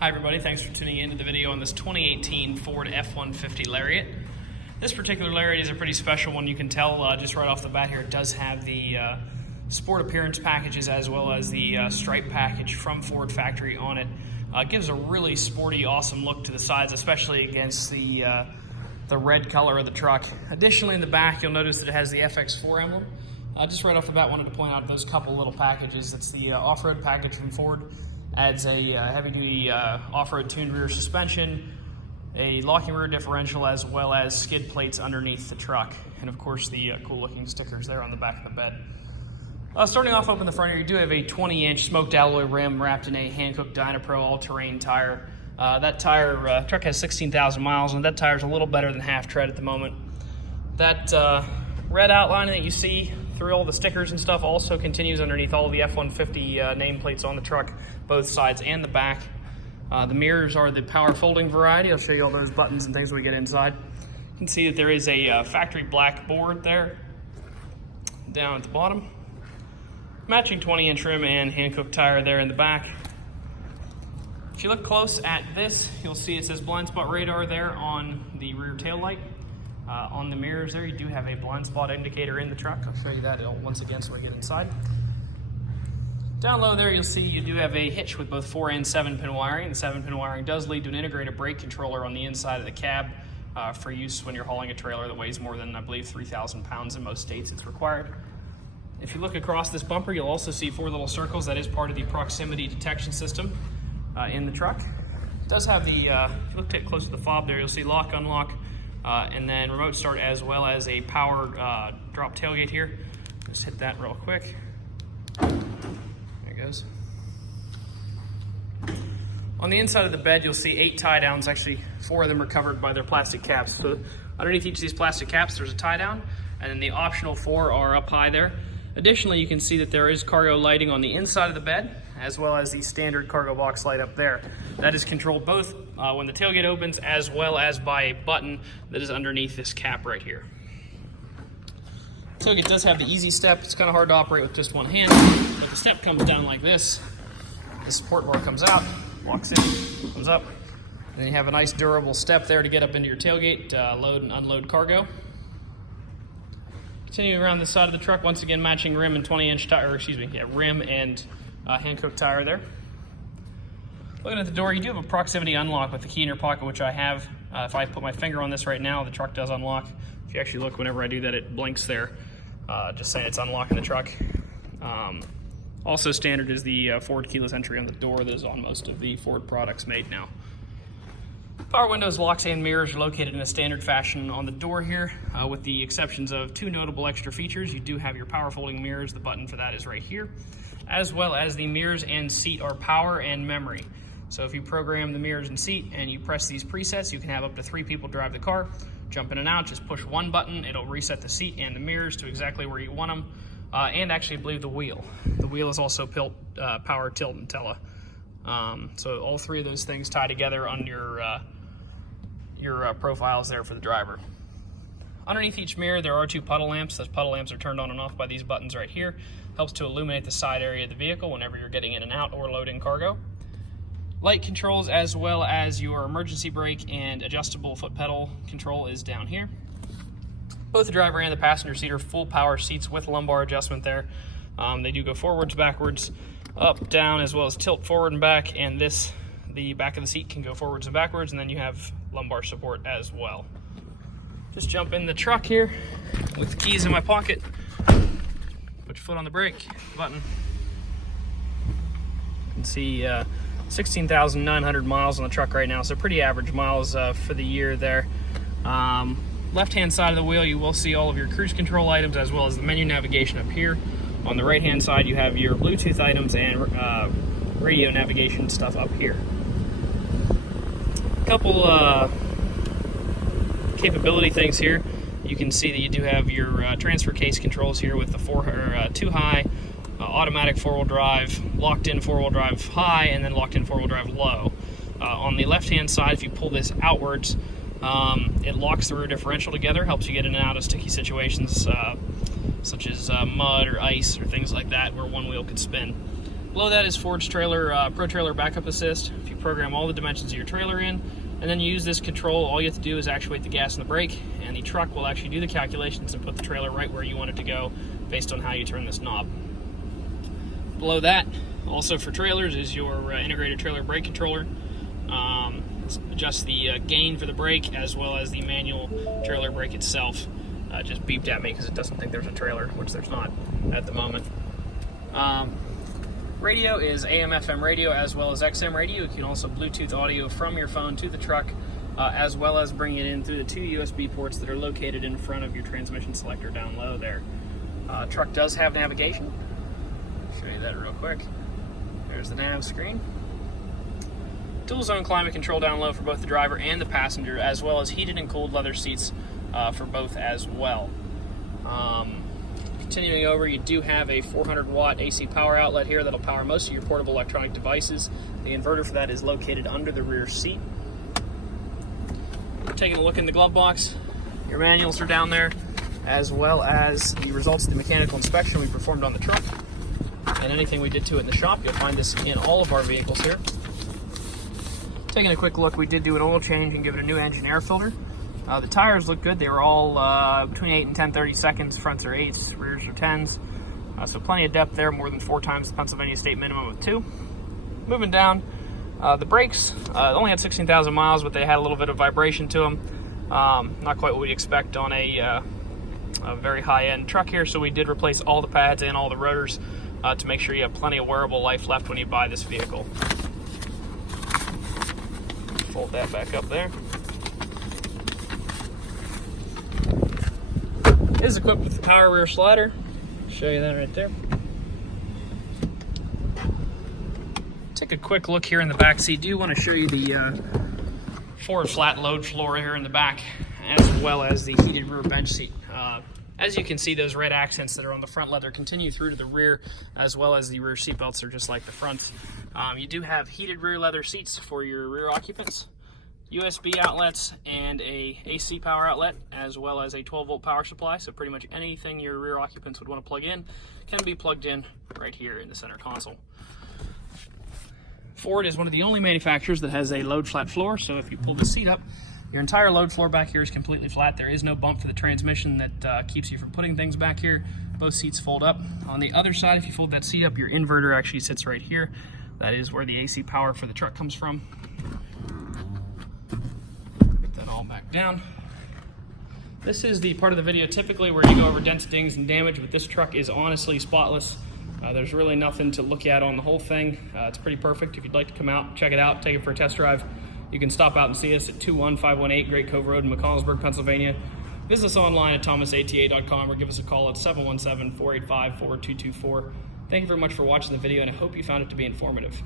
Hi everybody, thanks for tuning in to the video on this 2018 Ford F-150 LARIAT. This particular LARIAT is a pretty special one. You can tell just right off the bat here, it does have the sport appearance packages as well as the stripe package from Ford factory on it. Gives a really sporty, awesome look to the sides, especially against the red color of the truck. Additionally, in the back, you'll notice that it has the FX4 emblem. Just right off the bat, wanted to point out those couple little packages. It's the off-road package from Ford. Adds a heavy-duty off-road tuned rear suspension, a locking rear differential, as well as skid plates underneath the truck, and of course the cool-looking stickers there on the back of the bed. Starting off up in the front here, you do have a 20-inch smoked alloy rim wrapped in a Hankook Dynapro all-terrain tire. That tire truck has 16,000 miles, and that tire is a little better than half tread at the moment. That red outlining that you see through all the stickers and stuff also continues underneath all of the F-150 nameplates on the truck, both sides and the back. The mirrors are the power folding variety. I'll show you all those buttons and things when we get inside. You can see that there is a factory black board there down at the bottom. Matching 20-inch rim and Hankook tire there in the back. If you look close at this, you'll see it says blind spot radar there on the rear tail light. On the mirrors there, you do have a blind spot indicator in the truck. I'll show you that once again so we get inside. Down low there, you'll see you do have a hitch with both 4 and 7-pin wiring. The 7-pin wiring does lead to an integrated brake controller on the inside of the cab for use when you're hauling a trailer that weighs more than, I believe, 3,000 pounds. In most states, it's required. If you look across this bumper, you'll also see 4 little circles. That is part of the proximity detection system in the truck. It does have the, if you look close to the fob there, you'll see lock, unlock, and then remote start, as well as a power drop tailgate here. Just hit that real quick. There it goes. On the inside of the bed, you'll see 8 tie downs. Actually, 4 of them are covered by their plastic caps. So underneath each of these plastic caps, there's a tie down, and then the optional 4 are up high there. Additionally, you can see that there is cargo lighting on the inside of the bed, as well as the standard cargo box light up there. That is controlled both when the tailgate opens, as well as by a button that is underneath this cap right here. Tailgate does have the easy step. It's kind of hard to operate with just one hand, but the step comes down like this. The support bar comes out, walks in, comes up, and then you have a nice durable step there to get up into your tailgate, load and unload cargo. Continuing around the side of the truck, once again matching rim and 20-inch tire, rim and Hankook tire there. Looking at the door, you do have a proximity unlock with the key in your pocket, which I have. If I put my finger on this right now, the truck does unlock. If you actually look, whenever I do that, it blinks there, just saying it's unlocking the truck. Also standard is the Ford keyless entry on the door that is on most of the Ford products made now. Power windows, locks, and mirrors are located in a standard fashion on the door here, with the exceptions of 2 notable extra features. You do have your power folding mirrors. The button for that is right here, as well as the mirrors and seat are power and memory. So if you program the mirrors and seat and you press these presets, you can have up to 3 people drive the car, jump in and out, just push one button, it'll reset the seat and the mirrors to exactly where you want them, and actually, I believe, the wheel. The wheel is also power, tilt, and TELA. So all 3 of those things tie together on your profiles there for the driver. Underneath each mirror, there are 2 puddle lamps. Those puddle lamps are turned on and off by these buttons right here. Helps to illuminate the side area of the vehicle whenever you're getting in and out or loading cargo. Light controls, as well as your emergency brake and adjustable foot pedal control, is down here. Both the driver and the passenger seat are full power seats with lumbar adjustment there. They do go forwards, backwards, up, down, as well as tilt forward and back, and the back of the seat can go forwards and backwards, and then you have lumbar support as well. Just jump in the truck here with the keys in my pocket. Put your foot on the brake button. You can see 16,900 miles on the truck right now, so pretty average miles for the year there. Left-hand side of the wheel, you will see all of your cruise control items, as well as the menu navigation up here. On the right-hand side, you have your Bluetooth items and radio navigation stuff up here. A couple capability things here. You can see that you do have your transfer case controls here with the 2 high, automatic 4-wheel drive, locked-in 4-wheel drive high, and then locked-in 4-wheel drive low. On the left-hand side, if you pull this outwards, it locks the rear differential together, helps you get in and out of sticky situations such as mud or ice or things like that where one wheel could spin. Below that is Ford's trailer, Pro Trailer Backup Assist. If you program all the dimensions of your trailer in, and then you use this control, all you have to do is actuate the gas and the brake, and the truck will actually do the calculations and put the trailer right where you want it to go based on how you turn this knob. Below that, also for trailers, is your integrated trailer brake controller. Adjust the gain for the brake as well as the manual trailer brake itself. Just beeped at me because it doesn't think there's a trailer, which there's not at the moment. Radio is AM, FM radio as well as XM radio. You can also Bluetooth audio from your phone to the truck, as well as bring it in through the 2 USB ports that are located in front of your transmission selector down low there. Truck does have navigation. Show you that real quick. There's the nav screen. Dual zone climate control down low for both the driver and the passenger, as well as heated and cooled leather seats for both as well. Continuing over, you do have a 400-watt AC power outlet here that'll power most of your portable electronic devices. The inverter for that is located under the rear seat. Taking a look in the glove box, your manuals are down there, as well as the results of the mechanical inspection we performed on the truck. And anything we did to it in the shop, you'll find this in all of our vehicles here. Taking a quick look, we did do an oil change and give it a new engine air filter. The tires look good. They were all between 8 and 10/30 seconds. Fronts are 8s, rears are 10s. So plenty of depth there, more than 4 times the Pennsylvania state minimum with 2. Moving down, the brakes only had 16,000 miles, but they had a little bit of vibration to them. Not quite what we'd expect on a very high-end truck here, so we did replace all the pads and all the rotors to make sure you have plenty of wearable life left when you buy this vehicle. Fold that back up there. It is equipped with the power rear slider. Show you that right there. Take a quick look here in the back seat. Do want to show you the forward flat load floor here in the back, as well as the heated rear bench seat. As you can see, those red accents that are on the front leather continue through to the rear, as well as the rear seat belts are just like the front. You do have heated rear leather seats for your rear occupants, USB outlets, and a AC power outlet, as well as a 12-volt power supply. So pretty much anything your rear occupants would want to plug in can be plugged in right here in the center console. Ford is one of the only manufacturers that has a load flat floor, so if you pull the seat up, your entire load floor back here is completely flat. There is no bump for the transmission that keeps you from putting things back here. Both seats fold up. On the other side, if you fold that seat up, your inverter actually sits right here. That is where the AC power for the truck comes from. Put that all back down. This is the part of the video typically where you go over dents, dings, and damage, but this truck is honestly spotless. There's really nothing to look at on the whole thing. It's pretty perfect. If you'd like to come out, check it out, take it for a test drive, you can stop out and see us at 21518 Great Cove Road in McConnellsburg, Pennsylvania. Visit us online at thomasata.com or give us a call at 717-485-4224. Thank you very much for watching the video, and I hope you found it to be informative.